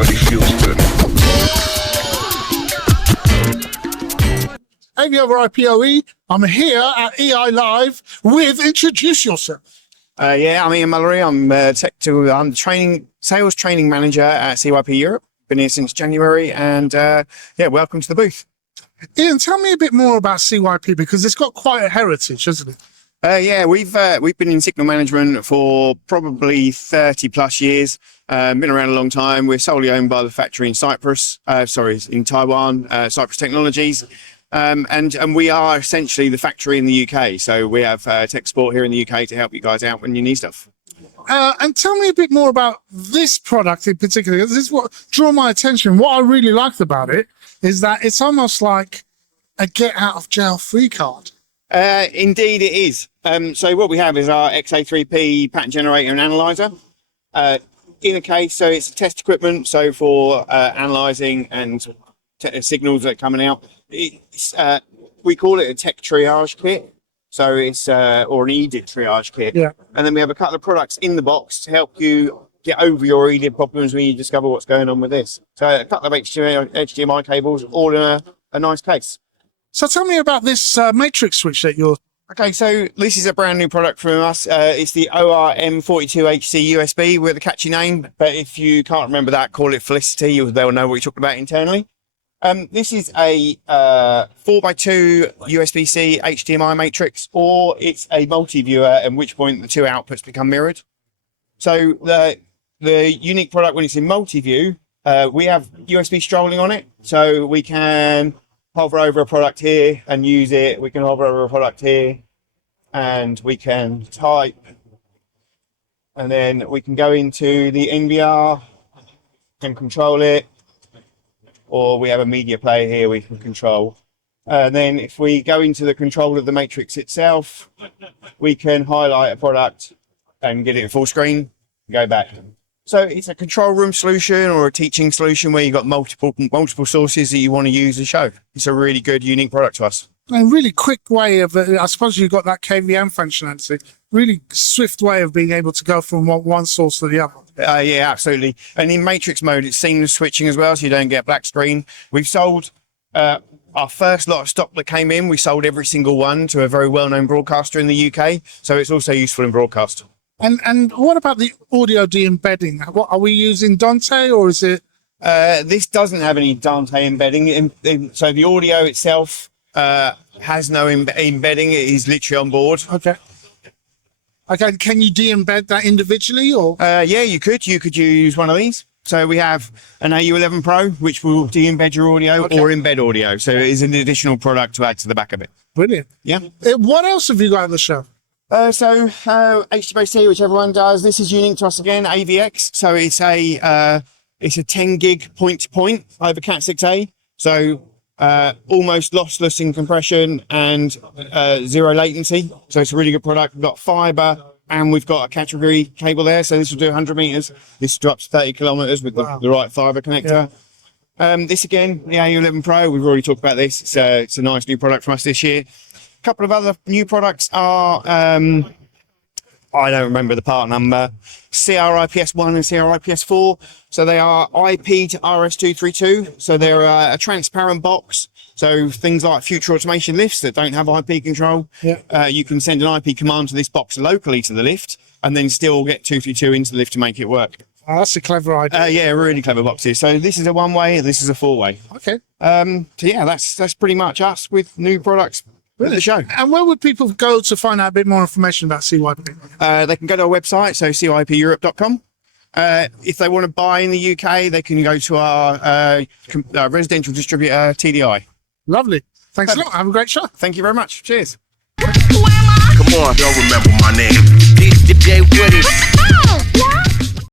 everybody feels good. AV over IPOE. I'm here at EI Live with Introduce Yourself. Yeah, I'm Ian Mulry. I'm sales training manager at CYP Europe. Been here since January, and yeah, welcome to the booth. Ian, tell me a bit more about CYP because it's got quite a heritage, hasn't it? Yeah, we've been in signal management for probably 30 plus years. Been around a long time. We're solely owned by the factory in in Taiwan, Cypress Technologies. And we are essentially the factory in the UK. So we have tech support here in the UK to help you guys out when you need stuff. And tell me a bit more about this product in particular. This is what drew my attention. What I really liked about it is that it's almost like a get out of jail free card. Indeed it is. So what we have is our XA3P pattern generator and analyzer in a case. So it's test equipment. So for analyzing and signals that are coming out. We call it a tech triage kit, so it's or an EDID triage kit. Yeah. And then we have a couple of products in the box to help you get over your EDID problems when you discover what's going on with this. So a couple of HDMI cables, all in a nice case. So tell me about this matrix switch that you're. Okay, so this is a brand new product from us. It's the ORM42HC USB with a catchy name, but if you can't remember that, call it Felicity. They'll know what you're talking about internally. This is a 4x2 USB-C HDMI matrix, or it's a multi-viewer, at which point the two outputs become mirrored. So the unique product when it's in multi-view, we have USB strolling on it, so we can hover over a product here and use it. We can hover over a product here, and we can type, and then we can go into the NVR and control it. Or we have a media player here we can control. And then if we go into the control of the matrix itself, we can highlight a product and get it full screen, go back. So it's a control room solution or a teaching solution where you've got multiple sources that you want to use and show. It's a really good, unique product to us. A really quick way of, I suppose you've got that KVM functionality, really swift way of being able to go from one source to the other. Yeah, absolutely. And in matrix mode, it's seamless switching as well, so you don't get black screen. We've sold our first lot of stock that came in. We sold every single one to a very well-known broadcaster in the UK, so it's also useful in broadcast. And what about the audio de-embedding? What are we using, Dante, or is it? This doesn't have any Dante embedding. So the audio itself has no embedding. It is literally on board. Okay. Okay, can you de-embed that individually, or? Yeah, you could. You could use one of these. So we have an AU11 Pro, which will de-embed your audio or embed audio. So it is an additional product to add to the back of it. Brilliant. Yeah. What else have you got on the show? HDMI, which everyone does. This is unique to us again, AVX. So it's a 10 gig point-to-point over Cat6A. So almost lossless in compression and zero latency. So it's a really good product. We've got fiber and we've got a category cable there. So this will do 100 meters. This will do up to 30 kilometers with the right fiber connector. Yeah. This again, the AU11 Pro, we've already talked about this. It's a nice new product from us this year. A couple of other new products are, I don't remember the part number, CRIPS1 and CRIPS4. So they are IP to RS232. So they're a transparent box. So things like future automation lifts that don't have IP control, you can send an IP command to this box locally to the lift and then still get 232 into the lift to make it work. Oh, that's a clever idea. Yeah, really clever boxes. So this is a one-way, this is a four-way. Okay. So yeah, that's pretty much us with new products. Really? The show. And where would people go to find out a bit more information about CYP? They can go to our website, so CYPEurope.com. If they want to buy in the UK, they can go to our residential distributor, TDI. Lovely. Thanks a lot. Have a great show. Thank you very much. Cheers. Come on, y'all remember my name. DJ Woody.